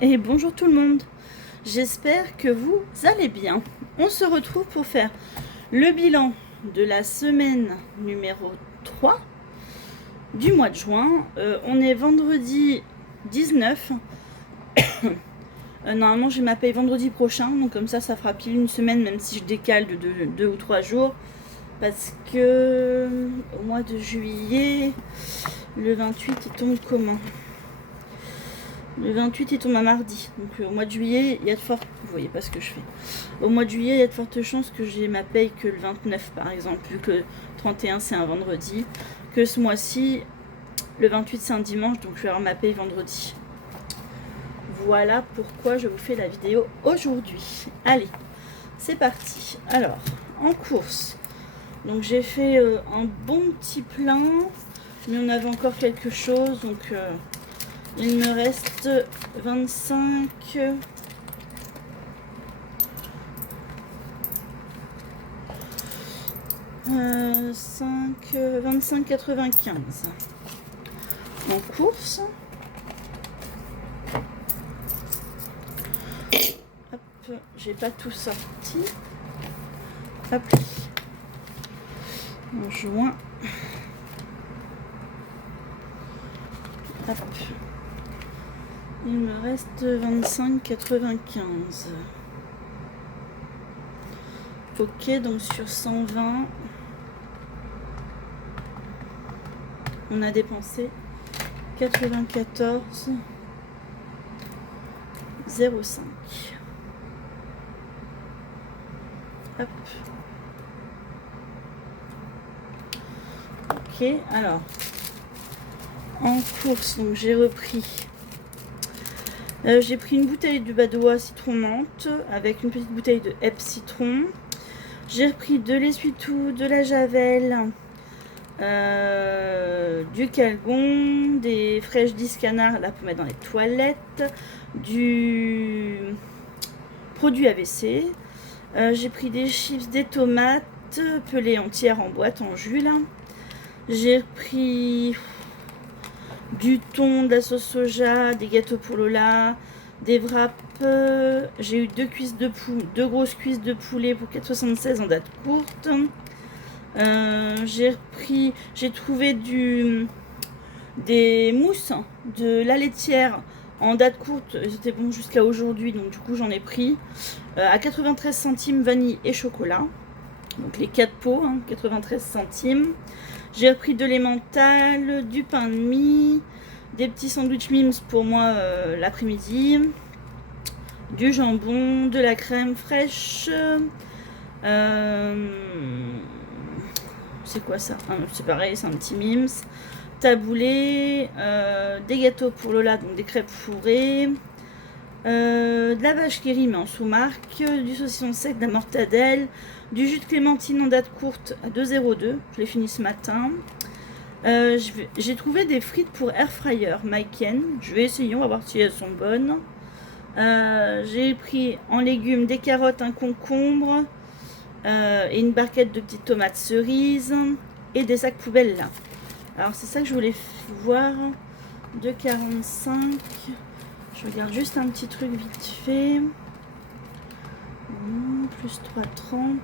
Et bonjour tout le monde, j'espère que vous allez bien. On se retrouve pour faire le bilan de la semaine numéro 3 du mois de juin. On est vendredi 19. Normalement j'ai ma paye vendredi prochain, donc comme ça fera pile une semaine, même si je décale de 2 ou 3 jours. Parce que au mois de juillet, le 28 il tombe comment ? Le 28 il tombe un mardi, donc au mois de juillet il y a de fortes... Vous voyez pas ce que je fais. Au mois de juillet il y a de fortes chances que j'ai ma paye que le 29 par exemple, vu que 31 c'est un vendredi. Que ce mois-ci, le 28 c'est un dimanche, donc je vais avoir ma paye vendredi. Voilà pourquoi je vous fais la vidéo aujourd'hui. Allez, c'est parti. Alors, en course, donc j'ai fait un bon petit plein, mais on avait encore quelque chose, donc... il me reste 25... 25,95 en course. Hop, j'ai pas tout sorti. Hop, en juin. Hop. Il me reste 25,95. Ok, donc sur 120, on a dépensé 94,05. Hop. Ok, alors en course, donc j'ai repris. J'ai pris une bouteille de Badois citron menthe avec une petite bouteille de Hep citron. J'ai repris de l'essuie-tout, de la javel, du calgon, des fraîches 10 canards là pour mettre dans les toilettes, du produit AVC. J'ai pris des chips, des tomates pelées entières en boîte en jus là. J'ai pris du thon, de la sauce soja, des gâteaux pour Lola, des wraps. J'ai eu deux grosses cuisses de poulet pour 4,76 en date courte. J'ai trouvé des mousses de la laitière en date courte. C'était bon jusqu'à aujourd'hui, donc du coup j'en ai pris à 93 centimes vanille et chocolat. Donc les 4 pots, 93 centimes. J'ai repris de l'emmental, du pain de mie, des petits sandwichs Mims pour moi l'après-midi, du jambon, de la crème fraîche. C'est quoi ça? C'est pareil, c'est un petit Mims. Taboulé, des gâteaux pour Lola, donc des crêpes fourrées. De la vache qui rit mais en sous-marque, du saucisson sec, de la mortadelle, du jus de clémentine en date courte à 2,02, je l'ai fini ce matin. J'ai trouvé des frites pour air fryer Maiken, je vais essayer, on va voir si elles sont bonnes. J'ai pris en légumes des carottes, un concombre et une barquette de petites tomates cerises et des sacs poubelles là. Alors c'est ça que je voulais voir, 2,45. Je regarde juste un petit truc vite fait. Plus 3,30.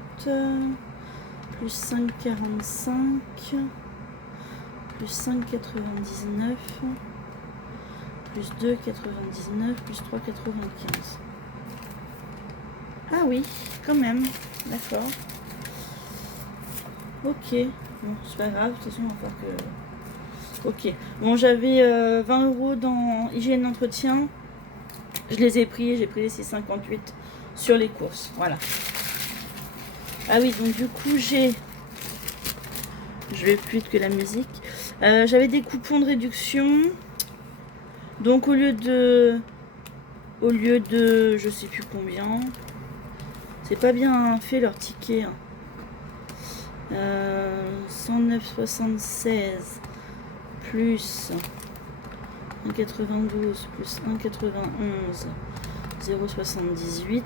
Plus 5,45. Plus 5,99. Plus 2,99. Plus 3,95. Ah oui, quand même. D'accord. Ok. Bon, c'est pas grave. De toute façon, on va faire que... Ok. Bon, j'avais 20 € dans hygiène d'entretien. Je les ai pris, j'ai pris les 6,58 sur les courses. Voilà. Ah oui, donc du coup, je vais plus vite que la musique. J'avais des coupons de réduction. Donc au lieu de je sais plus combien. C'est pas bien fait leur ticket. 109,76 plus 1,92 plus 1,91, 0,78,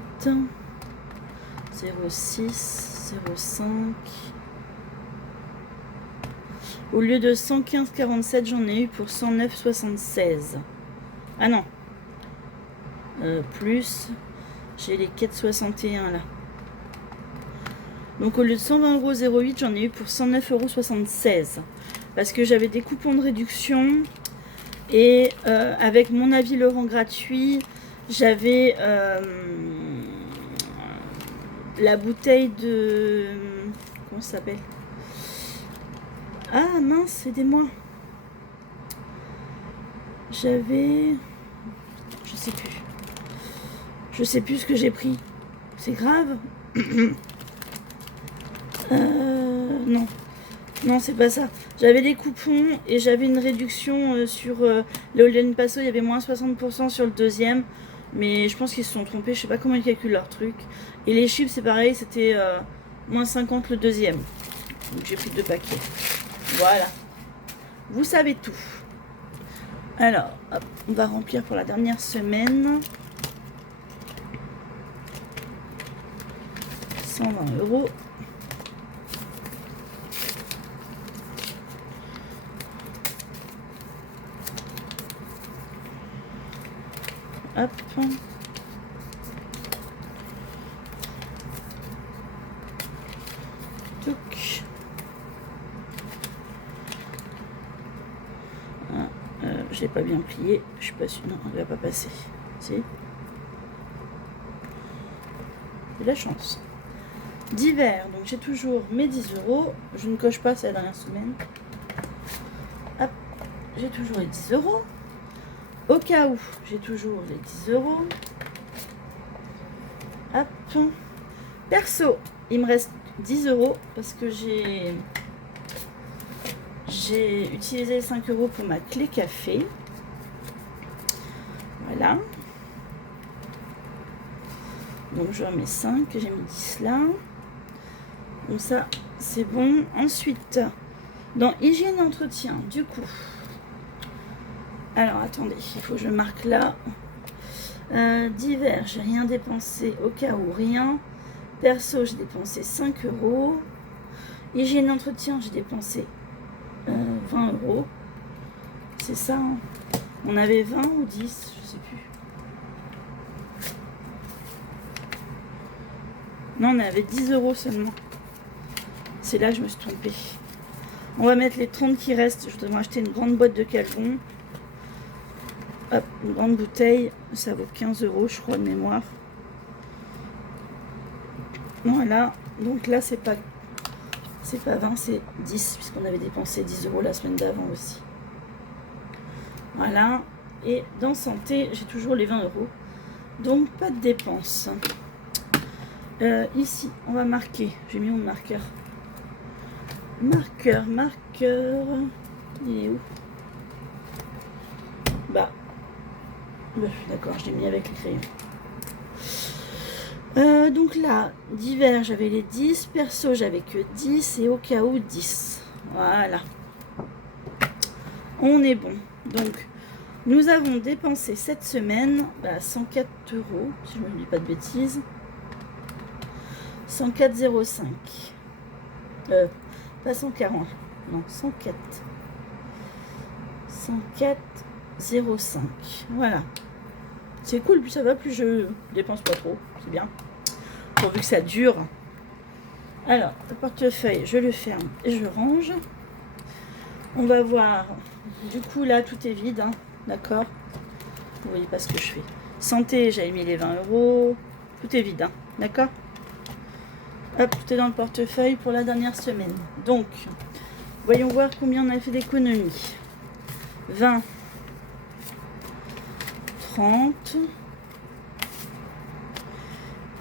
0,6, 0,5. Au lieu de 115,47, j'en ai eu pour 109,76. Ah non, plus j'ai les quêtes 61 là. Donc au lieu de 120,08 €, j'en ai eu pour 109,76 € parce que j'avais des coupons de réduction et avec mon avis Laurent gratuit, j'avais la bouteille de... Comment ça s'appelle? Ah mince, aidez-moi. J'avais... Je sais plus. Je sais plus ce que j'ai pris. C'est grave. Non. Non, c'est pas ça. J'avais des coupons et j'avais une réduction sur l'Eolian Paso. Il y avait moins 60% sur le deuxième. Mais je pense qu'ils se sont trompés. Je sais pas comment ils calculent leur truc. Et les chips, c'est pareil. C'était moins 50 le deuxième. Donc j'ai pris 2 paquets. Voilà. Vous savez tout. Alors, hop, on va remplir pour la dernière semaine. 120 €. Hop. Touc. Je l'ai pas bien plié. Je suis pas sûre. Non, elle va pas passer. Si. J'ai de la chance. Divers. Donc j'ai toujours mes 10 €. Je ne coche pas, c'est la dernière semaine. Hop. J'ai toujours les 10 €. Au cas où, j'ai toujours les 10 €. Hop. Perso, il me reste 10 € parce que j'ai utilisé les 5 € pour ma clé café. Voilà. Donc je remets 5, j'ai mis 10 là. Donc ça, c'est bon. Ensuite, dans hygiène entretien, du coup... Alors, attendez, il faut que je marque là. Divers, j'ai rien dépensé, au cas où rien. Perso, j'ai dépensé 5 €. Hygiène entretien, j'ai dépensé 20 €. C'est ça, hein. On avait 20 ou 10, je sais plus. Non, on avait 10 € seulement. C'est là que je me suis trompée. On va mettre les 30 qui restent. Je devrais acheter une grande boîte de Calgon. Hop, une grande bouteille, ça vaut 15 € je crois de mémoire. Voilà, donc là c'est pas 20, c'est 10 puisqu'on avait dépensé 10 € la semaine d'avant aussi. Voilà, et dans santé j'ai toujours les 20 €, donc pas de dépenses. Ici on va marquer, j'ai mis mon marqueur. Marqueur, il est où? Bah, d'accord, je l'ai mis avec les crayons. Donc là, divers, j'avais les 10. Perso, j'avais que 10. Et au cas où, 10. Voilà. On est bon. Donc, nous avons dépensé cette semaine 104 €, si je ne me dis pas de bêtises. 104,05. Pas 140. Non, 104. 104,05. Voilà. C'est cool, plus ça va, plus je dépense pas trop. C'est bien. Pourvu que ça dure. Alors, le portefeuille, je le ferme et je range. On va voir. Du coup, là, tout est vide. Hein, d'accord. Vous voyez pas ce que je fais. Santé, j'avais mis les 20 €. Tout est vide. Hein, d'accord. Hop, tout est dans le portefeuille pour la dernière semaine. Donc, voyons voir combien on a fait d'économies. 20. 30,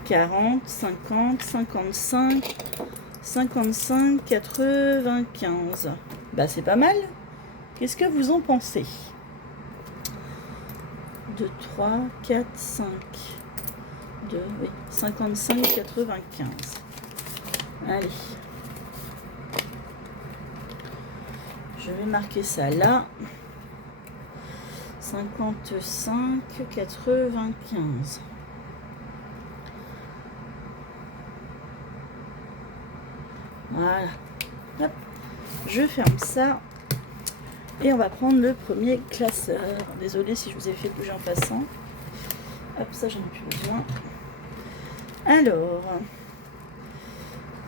40, 50, 55, 55, 95. Bah c'est pas mal. Qu'est-ce que vous en pensez? 2, 3, 4, 5. 2, oui, 55, 95. Allez. Je vais marquer ça là. 55, 95. Voilà. Hop. Je ferme ça. Et on va prendre le premier classeur. Désolée si je vous ai fait bouger en passant. Hop, ça j'en ai plus besoin. Alors,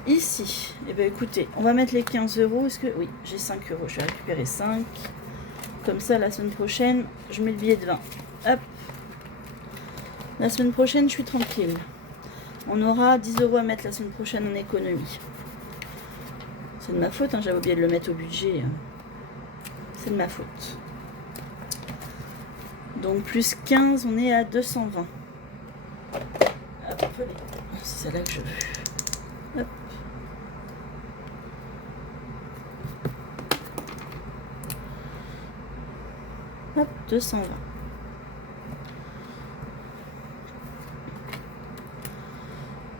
ici, eh bien écoutez, on va mettre les 15 euros. Est-ce que oui, j'ai 5 euros. Je vais récupérer 5. Comme ça, la semaine prochaine, je mets le billet de 20. Hop. La semaine prochaine, je suis tranquille. On aura 10 euros à mettre la semaine prochaine en économie. C'est de ma faute, hein, j'avais oublié de le mettre au budget. C'est de ma faute. Donc plus 15, on est à 220. Hop, c'est celle-là que je veux. Hop. Hop, 220.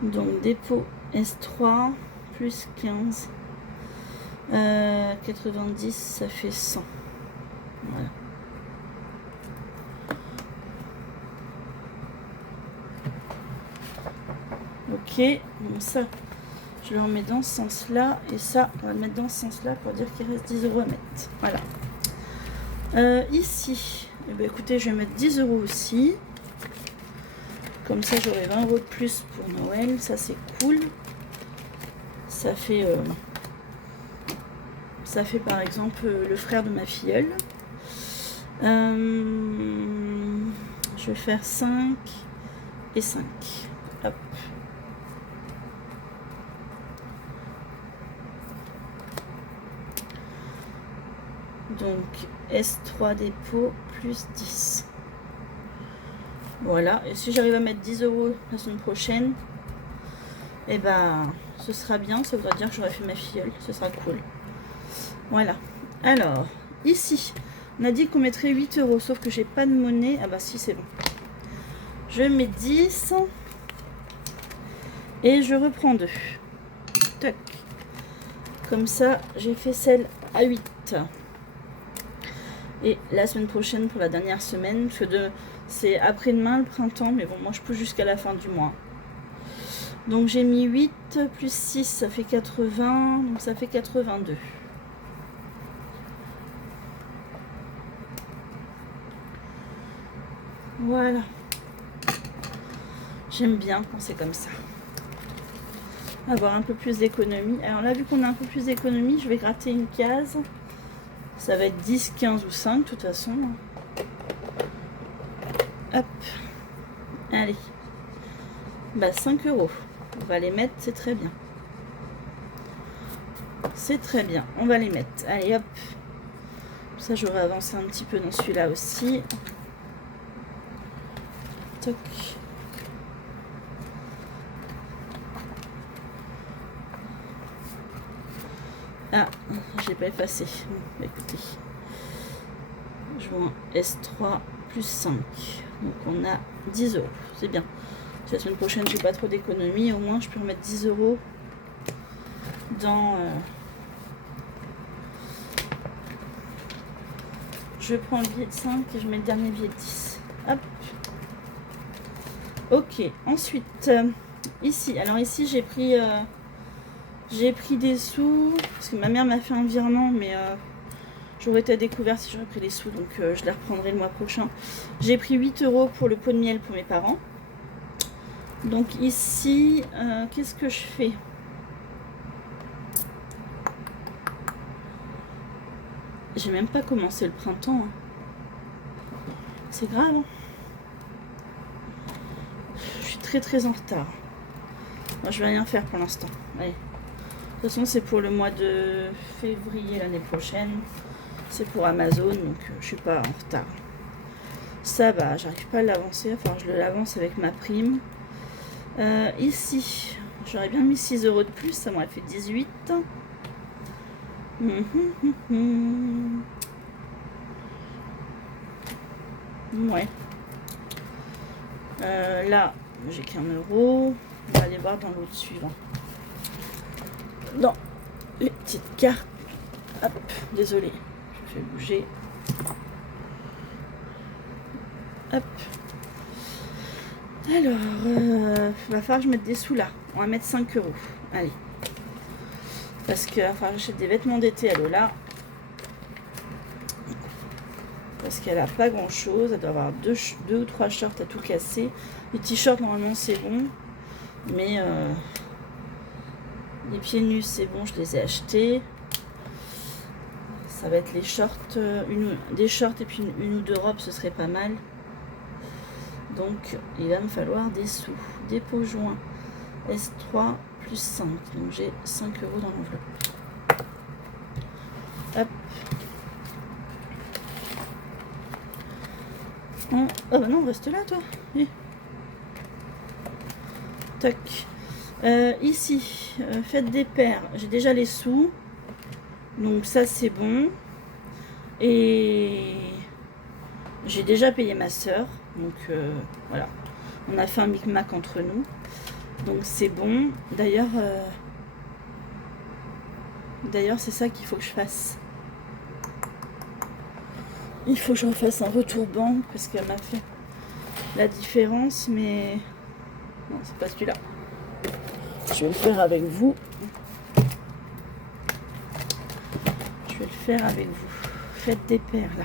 Donc dépôt S3 plus 15. 90, ça fait 100. Voilà. Ok, bon ça, je le remets dans ce sens-là. Et ça, on va le mettre dans ce sens-là pour dire qu'il reste 10 euros à mettre. Voilà. Ici, eh bien, écoutez, je vais mettre 10 euros aussi. Comme ça, j'aurai 20 euros de plus pour Noël. Ça, c'est cool. Ça fait par exemple le frère de ma filleule. Je vais faire 5 et 5. Hop. Donc S3 dépôt plus 10. Voilà. Et si j'arrive à mettre 10 euros la semaine prochaine, et ben ce sera bien. Ça voudra dire que j'aurais fait ma filleule. Ce sera cool. Voilà. Alors, ici, on a dit qu'on mettrait 8 euros, sauf que j'ai pas de monnaie. Ah bah si, c'est bon. Je mets 10 et je reprends 2. Tac. Comme ça, j'ai fait celle à 8. Et la semaine prochaine, pour la dernière semaine, c'est après-demain le printemps, mais bon, moi je peux jusqu'à la fin du mois. Donc j'ai mis 8 plus 6, ça fait 80, donc ça fait 82. Voilà. J'aime bien quand c'est comme ça. Avoir un peu plus d'économie. Alors là, vu qu'on a un peu plus d'économie, je vais gratter une case. Ça va être 10, 15 ou 5 de toute façon. Hop. Allez. Bah 5 euros. On va les mettre, c'est très bien. C'est très bien. On va les mettre. Allez hop. Ça, j'aurais avancé un petit peu dans celui-là aussi. Toc. Ah, j'ai pas effacé. Bon, écoutez. Je vois un S3 plus 5. Donc on a 10 euros. C'est bien. Si la semaine prochaine j'ai pas trop d'économie, au moins je peux remettre 10 euros dans... Je prends le billet de 5 et je mets le dernier billet de 10. Hop. Ok, ensuite, ici, alors ici j'ai pris des sous, parce que ma mère m'a fait un virement, mais j'aurais été à découvert si j'aurais pris les sous, donc je les reprendrai le mois prochain. J'ai pris 8 euros pour le pot de miel pour mes parents. Donc ici, qu'est-ce que je fais? J'ai même pas commencé le printemps. Hein. C'est grave, hein. Je suis très en retard. Moi, je vais rien faire pour l'instant. Allez. De toute façon, c'est pour le mois de février l'année prochaine. C'est pour Amazon, donc je suis pas en retard. Ça va, j'arrive pas à l'avancer. Enfin, je l'avance avec ma prime. Ici, j'aurais bien mis 6 euros de plus. Ça m'aurait fait 18. Ouais. Là, j'ai qu'un euro. On va aller voir dans l'autre suivant. Dans les petites cartes. Hop, désolé. Je fais bouger. Hop. Alors, va falloir que je mette des sous là. On va mettre 5 euros. Allez. Parce que enfin, j'achète des vêtements d'été à Lola. parce qu'elle a pas grand chose. Elle doit avoir deux ou trois shorts à tout casser. Les t-shirts normalement c'est bon, mais les pieds nus c'est bon, je les ai achetés. Ça va être les shorts, des shorts et puis une ou deux robes, ce serait pas mal. Donc il va me falloir des sous. Dépôt joint S3 plus 5. Donc j'ai 5 € dans l'enveloppe. Hop. Oh bah non, reste là toi. Tac. Ici, faites des paires. J'ai déjà les sous. Donc ça c'est bon. Et j'ai déjà payé ma soeur. Donc voilà. On a fait un micmac entre nous. Donc c'est bon. D'ailleurs, c'est ça qu'il faut que je fasse. Il faut que je refasse un retour banque parce qu'elle m'a fait la différence, mais non, c'est pas celui-là. Je vais le faire avec vous. Je vais le faire avec vous. Faites des paires là.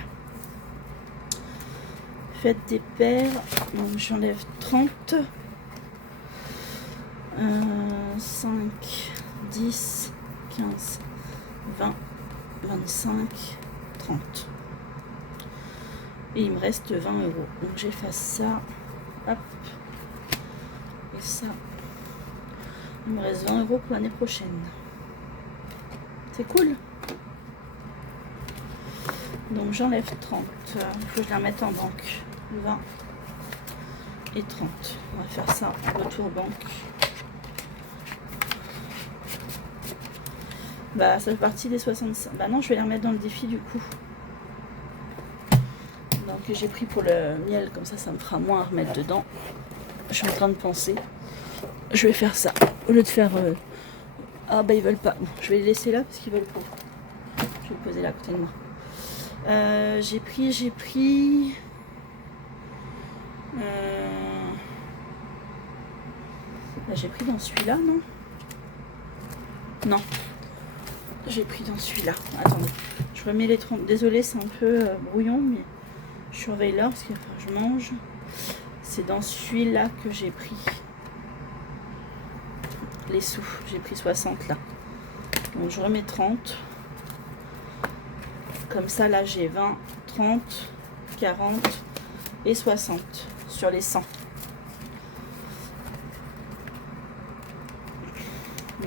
Faites des paires. Donc j'enlève 30. 5, 10, 15, 20, 25, 30. Et il me reste 20 €. Donc j'efface ça. Hop. Et ça. Il me reste 20 € pour l'année prochaine. C'est cool. Donc j'enlève 30. Il faut que je la remette en banque. 20 et 30. On va faire ça en retour banque. Bah ça fait partie des 65. Bah non, je vais les remettre dans le défi du coup. Donc j'ai pris pour le miel, comme ça me fera moins à remettre dedans. Je suis en train de penser. Je vais faire ça. Au lieu de faire... Ah bah ils veulent pas. Bon, je vais les laisser là parce qu'ils veulent pas. Je vais le poser là à côté de moi. J'ai pris... Bah, j'ai pris dans celui-là, non? Non. J'ai pris dans celui-là. Attendez. Je remets les trompes. Désolée, c'est un peu brouillon, mais je surveille l'heure parce qu'il va falloir que je mange. C'est dans celui-là que j'ai pris les sous. J'ai pris 60 là. Donc je remets 30. Comme ça, là, j'ai 20, 30, 40 et 60 sur les 100.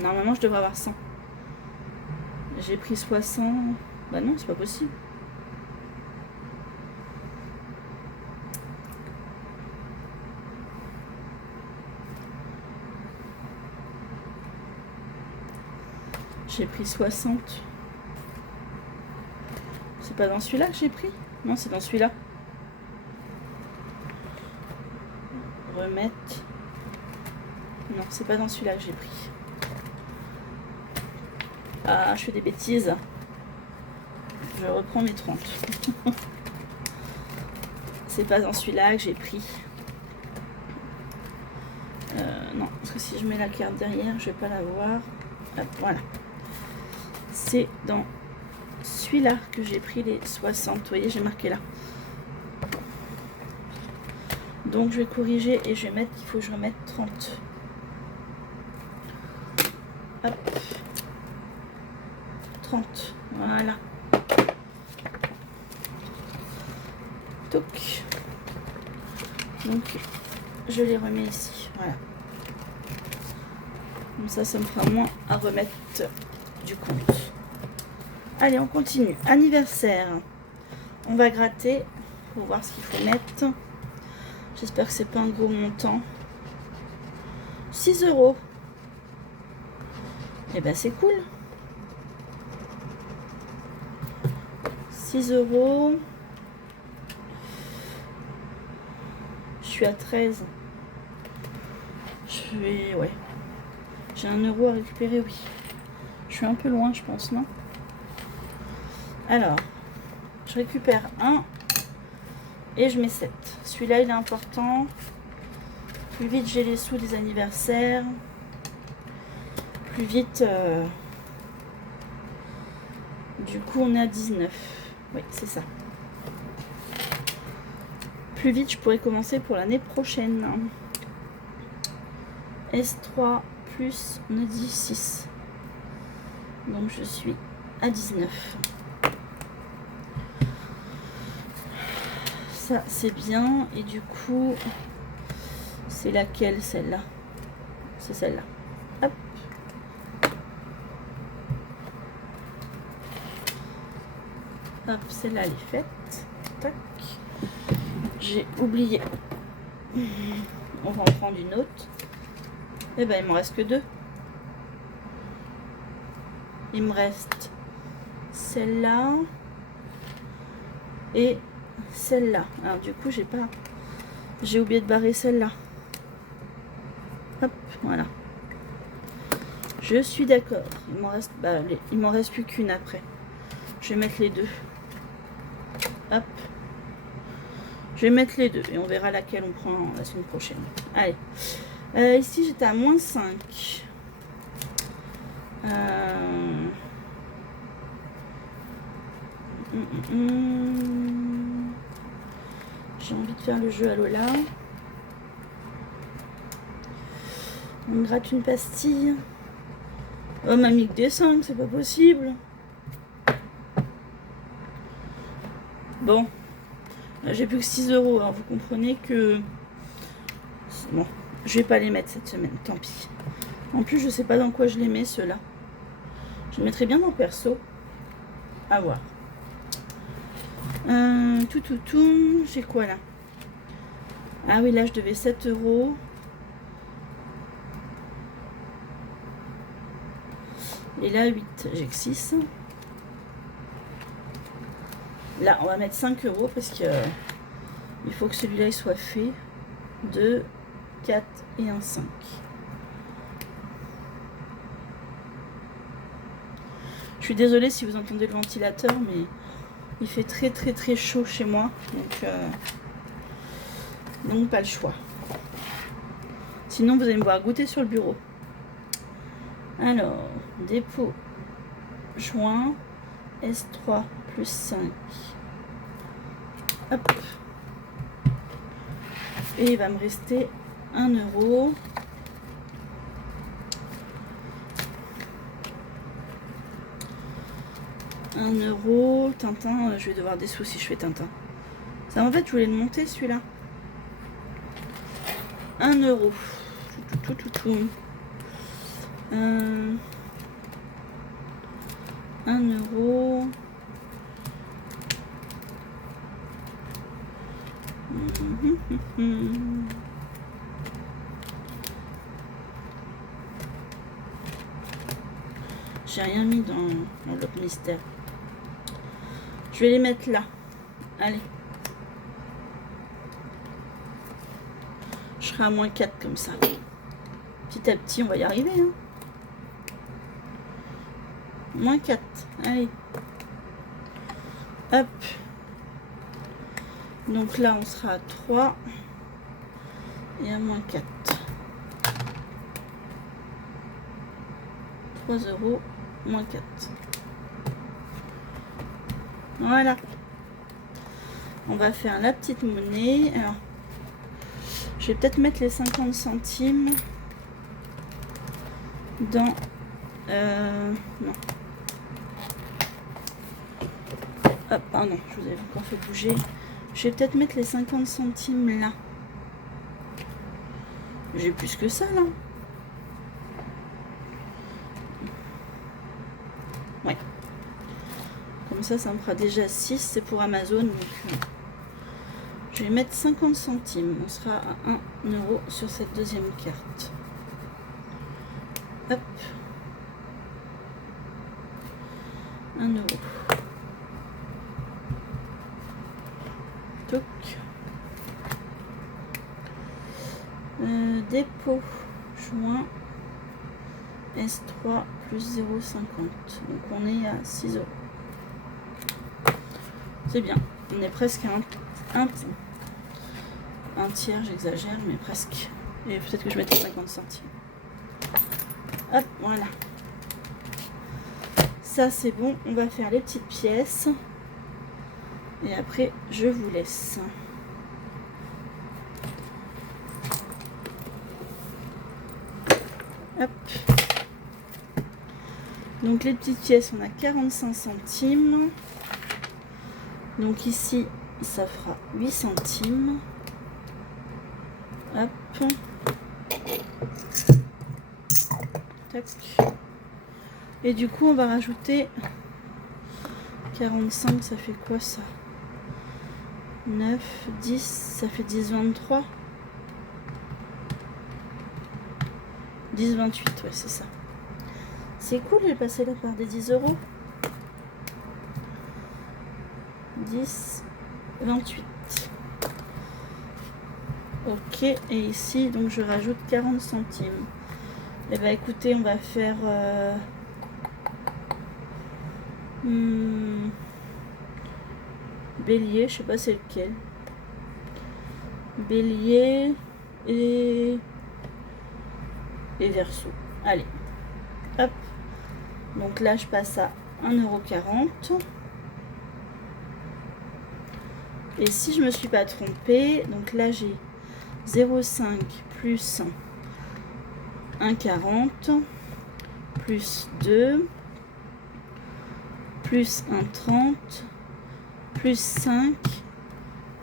Normalement, je devrais avoir 100. J'ai pris 60. Bah non, c'est pas possible. J'ai pris 60. C'est pas dans celui-là que j'ai pris? Non, c'est dans celui-là. Remettre. Non, c'est pas dans celui-là que j'ai pris. Ah, je fais des bêtises. Je reprends mes 30. C'est pas dans celui-là que j'ai pris. Non, parce que si je mets la carte derrière, je vais pas la voir. Hop, voilà. C'est dans celui-là que j'ai pris les 60. Vous voyez, j'ai marqué là. Donc je vais corriger et je vais mettre, il faut que je remette 30. Hop. 30. Voilà. Toc. Donc je les remets ici. Voilà. Comme ça me fera moins à remettre du compte. Allez, on continue. Anniversaire. On va gratter pour voir ce qu'il faut mettre. J'espère que c'est pas un gros montant. 6 €. Et ben c'est cool. 6 €. Je suis à 13. Je vais... Ouais. J'ai 1 € à récupérer, oui. Je suis un peu loin, je pense, non? Alors, je récupère 1 et je mets 7. Celui-là, il est important. Plus vite j'ai les sous des anniversaires, plus vite... Du coup, on est à 19. Oui, c'est ça. plus vite je pourrais commencer pour l'année prochaine. S3 plus, on a dit 6. Donc je suis à 19. Ça c'est bien. Et du coup, c'est laquelle celle-là? C'est celle-là. Hop. Hop, celle-là elle est faite. Tac. J'ai oublié. On va en prendre une autre. Et ben il m'en reste que 2. Il me reste celle-là et celle-là. Alors du coup j'ai oublié de barrer celle-là. Hop, voilà. Je suis d'accord. Il m'en reste plus qu'une après. Je vais mettre les 2. Hop. Je vais mettre les 2 et on verra laquelle on prend la semaine prochaine. Allez. Ici j'étais à moins 5. J'ai envie de faire le jeu à Lola. On me gratte une pastille. Oh, m'a mis que des 5, c'est pas possible. Bon, j'ai plus que 6 €. Alors vous comprenez que bon, je vais pas les mettre cette semaine, tant pis. En plus, je sais pas dans quoi je les mets ceux-là. Je les mettrais bien dans perso. À voir. Tout. J'ai quoi là? Ah oui, là je devais 7 €. Et là 8. J'ai que 6. Là, on va mettre 5 € parce que il faut que celui-là il soit fait. 2, 4 et un 5. Je suis désolée si vous entendez le ventilateur, mais il fait très chaud chez moi. Donc pas le choix. Sinon, vous allez me voir goûter sur le bureau. Alors, dépôt, joint, S3 plus 5. Hop. Et il va me rester 1 €. Tintin, je vais devoir des sous si je fais Tintin. Ça, en fait, je voulais le monter celui-là. 1 €. Tout. 1 €. J'ai rien mis dans l'autre mystère. Je vais les mettre là. Allez. Je serai à moins 4 comme ça. Petit à petit, on va y arriver. Hein. Moins 4. Allez. Hop. Donc là, on sera à 3. Et à moins 4. 3 €, moins 4. Voilà. On va faire la petite monnaie. Alors, je vais peut-être mettre les 50 centimes dans... non. Hop, pardon, je vous avais encore fait bouger. Je vais peut-être mettre les 50 centimes là. J'ai plus que ça là. Ouais. Comme ça, ça me fera déjà 6. C'est pour Amazon. Donc, je vais mettre 50 centimes. On sera à 1 € sur cette deuxième carte. Hop. 1 €. Toc. Dépôt, joint, S3 plus 0,50. Donc on est à 6 €. C'est bien. On est presque à un tiers, j'exagère, mais presque. Et peut-être que je mettais 50 centimes. Hop, voilà. Ça c'est bon. On va faire les petites pièces. Et après, je vous laisse. Hop. Donc les petites pièces, on a 45 centimes. Donc ici, ça fera 8 centimes. Hop. Tac. Et du coup, on va rajouter 45, ça fait quoi ça? 9, 10, ça fait 10, 23. 10, 28, ouais, c'est ça. C'est cool, j'ai passé là par des 10 euros. 10, 28. Ok, et ici, donc je rajoute 40 centimes. Et bah écoutez, on va faire... Bélier, je sais pas c'est lequel. Bélier et Verseau. Allez, hop. Donc là, je passe à 1,40 €. Et si je me suis pas trompée, donc là j'ai 0,5 plus 1,40 plus 2 plus 1,30 plus 5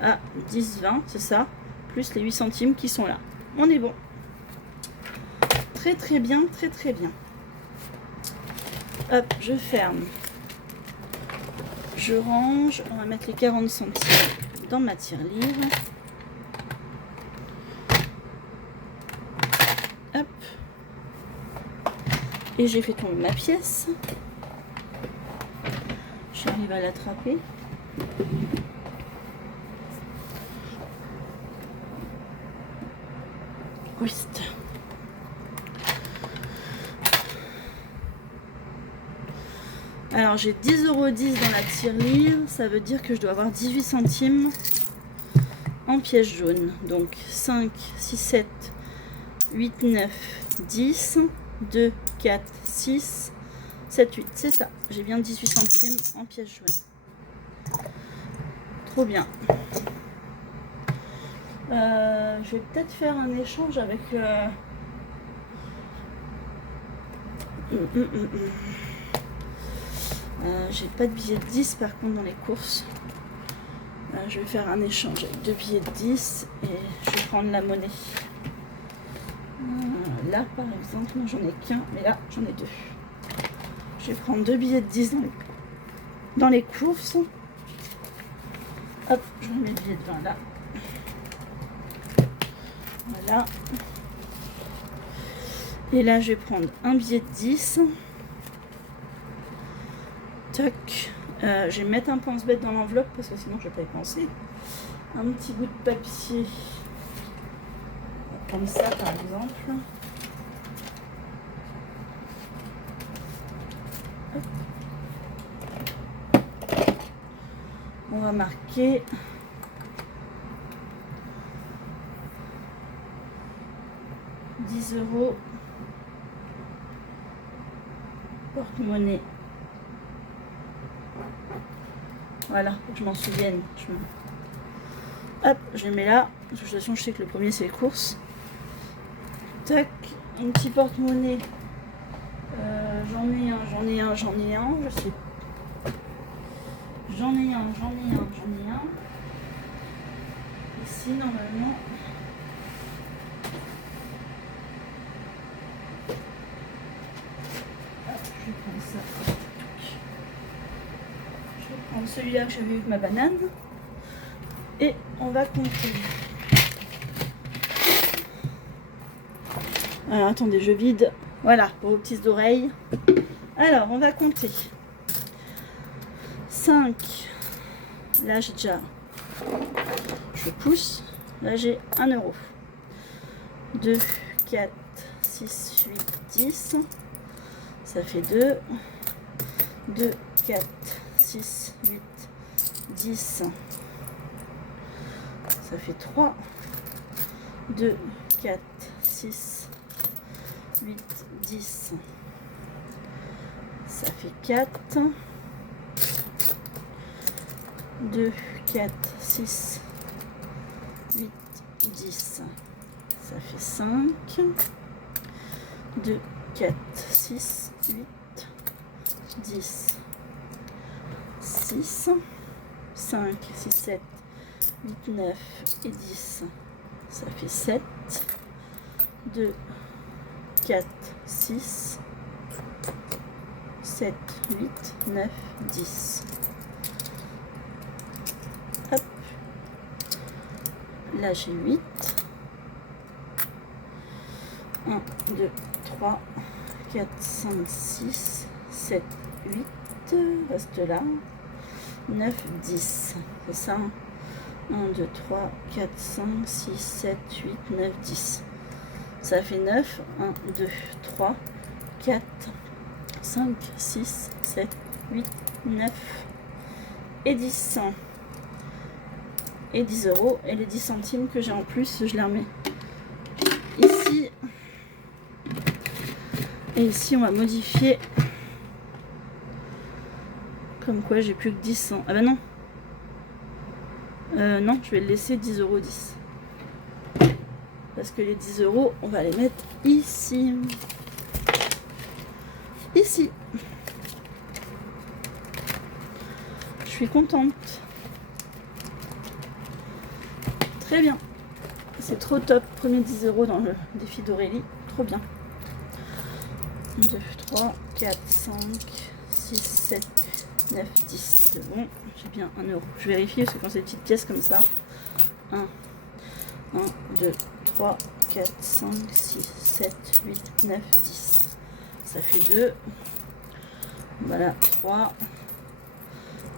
à 10, 20, c'est ça, plus les 8 centimes qui sont là. On est bon. Très très bien, très très bien. Hop, je ferme. Je range. On va mettre les 40 centimes dans ma tirelire. Hop. Et j'ai fait tomber ma pièce. J'arrive à l'attraper. Whist. Alors j'ai 10,10 € dans la tirelire, ça veut dire que je dois avoir 18 centimes en pièces jaunes. Donc 5, 6, 7, 8, 9, 10, 2, 4, 6, 7, 8. C'est ça, j'ai bien 18 centimes en pièces jaunes. Trop bien. Je vais peut-être faire un échange avec... j'ai pas de billets de 10 par contre dans les courses. Je vais faire un échange avec 2 billets de 10 et je vais prendre la monnaie. Là par exemple, j'en ai qu'un, mais là j'en ai 2. Je vais prendre 2 billets de 10 dans les courses. Hop, je remets le billet de 20 là. Voilà. Et là je vais prendre un billet de 10. Tac. Je vais mettre un pense-bête dans l'enveloppe parce que sinon je vais pas y penser. Un petit bout de papier. Comme ça par exemple. Hop. On va marquer 10 €. Porte-monnaie. Voilà, pour que je m'en souvienne. Hop, je les mets là. De toute façon, je sais que le premier, c'est les courses. Tac, un petit porte-monnaie. J'en ai un. Je sais. J'en ai un. Ici, normalement. Hop, je vais prendre ça. Je vais prendre celui-là que j'avais eu avec ma banane. Et on va compter. Alors attendez, je vide. Voilà, pour vos petites oreilles. Alors, on va compter. 5. Là, j'ai déjà... Je pousse. Là, j'ai 1 €. 2, 4, 6, 8, 10. Ça fait 2. 2, 4, 6, 8, 10. Ça fait 3. 2, 4, 6, 8, 10. Ça fait 4. 2, 4, 6, 8, 10. Ça fait 5. 2, 4, 6, 8, 10, 6, 5, 6, 7, 8, 9 et 10. Ça fait 7, 2, 4, 6, 7, 8, 9, 10. Hop. Là j'ai 8. 1, 2, 3, 4, 5, 6, 7, 8. Reste là. 9, 10. C'est ça. 1, 2, 3, 4, 5, 6, 7, 8, 9, 10. Ça fait 9. 1, 2, 3, 4, 5, 6, 7, 8, 9 et 10. Et 10 euros. Et les 10 centimes que j'ai en plus, je les remets ici. Et ici, on va modifier. Comme quoi, j'ai plus que 10 cents. Ah bah non. Non, je vais le laisser 10 euros 10. Parce que les 10 euros, on va les mettre ici. Ici. Je suis contente. Très bien. C'est trop top. Premier 10 euros dans le défi d'Aurélie. Trop bien. 1, 2, 3, 4, 5, 6, 7, 9, 10. C'est bon. J'ai bien 1 euro. Je vérifie parce que quand c'est des petites pièces comme ça. 1, 2, 3, 4, 5, 6, 7, 8, 9, 10. Ça fait 2. Voilà. 3,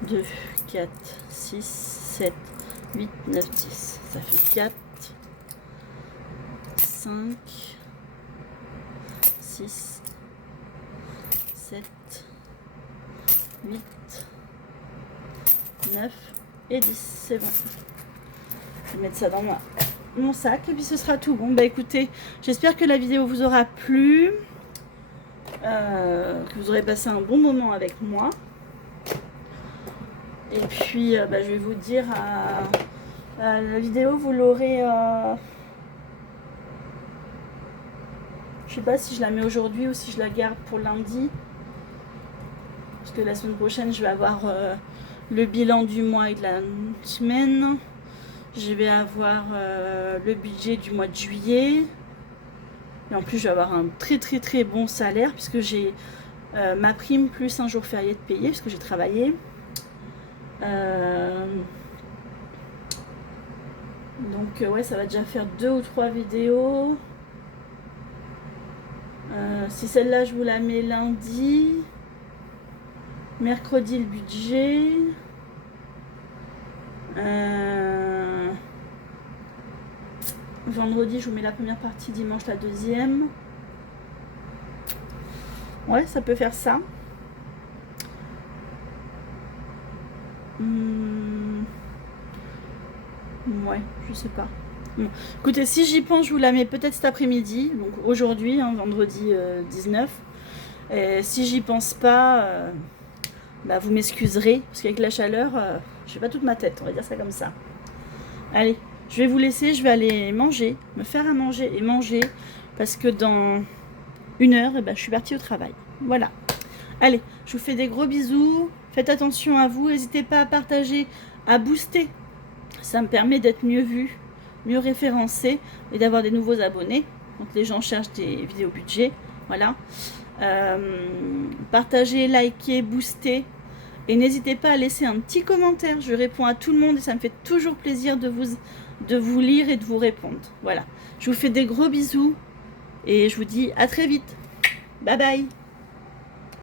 2, 4, 6, 7, 8, 9, 10. Ça fait 4, 5, 6, 7, 8, 9 et 10. C'est bon. Je vais mettre ça dans mon sac et puis ce sera tout. Bon, bah écoutez, j'espère que la vidéo vous aura plu. Que vous aurez passé un bon moment avec moi. Et puis, je vais vous dire, la vidéo, vous l'aurez... je sais pas si je la mets aujourd'hui ou si je la garde pour lundi. Parce que la semaine prochaine, je vais avoir le bilan du mois et de la semaine. Je vais avoir le budget du mois de juillet. Et en plus, je vais avoir un très bon salaire puisque j'ai ma prime plus un jour férié de payer parce que j'ai travaillé. Donc ouais, ça va déjà faire 2 ou 3 vidéos. Si celle-là, je vous la mets lundi. Mercredi, le budget. Vendredi, je vous mets la première partie, dimanche la deuxième. Ouais, ça peut faire ça. Ouais, je sais pas. Bon. Écoutez, si j'y pense, je vous la mets peut-être cet après-midi. Donc aujourd'hui, hein, vendredi 19. Et si j'y pense pas, vous m'excuserez. Parce qu'avec la chaleur, j'ai pas toute ma tête, on va dire ça comme ça. Allez, je vais vous laisser, je vais aller manger, me faire à manger et manger. Parce que dans 1 heure, je suis partie au travail. Voilà. Allez, je vous fais des gros bisous. Faites attention à vous. N'hésitez pas à partager, à booster. Ça me permet d'être mieux vu, mieux référencé et d'avoir des nouveaux abonnés. Donc les gens cherchent des vidéos budget. Voilà. Partagez, likez, boostez. Et n'hésitez pas à laisser un petit commentaire. Je réponds à tout le monde et ça me fait toujours plaisir de vous lire et de vous répondre. Voilà. Je vous fais des gros bisous et je vous dis à très vite. Bye bye.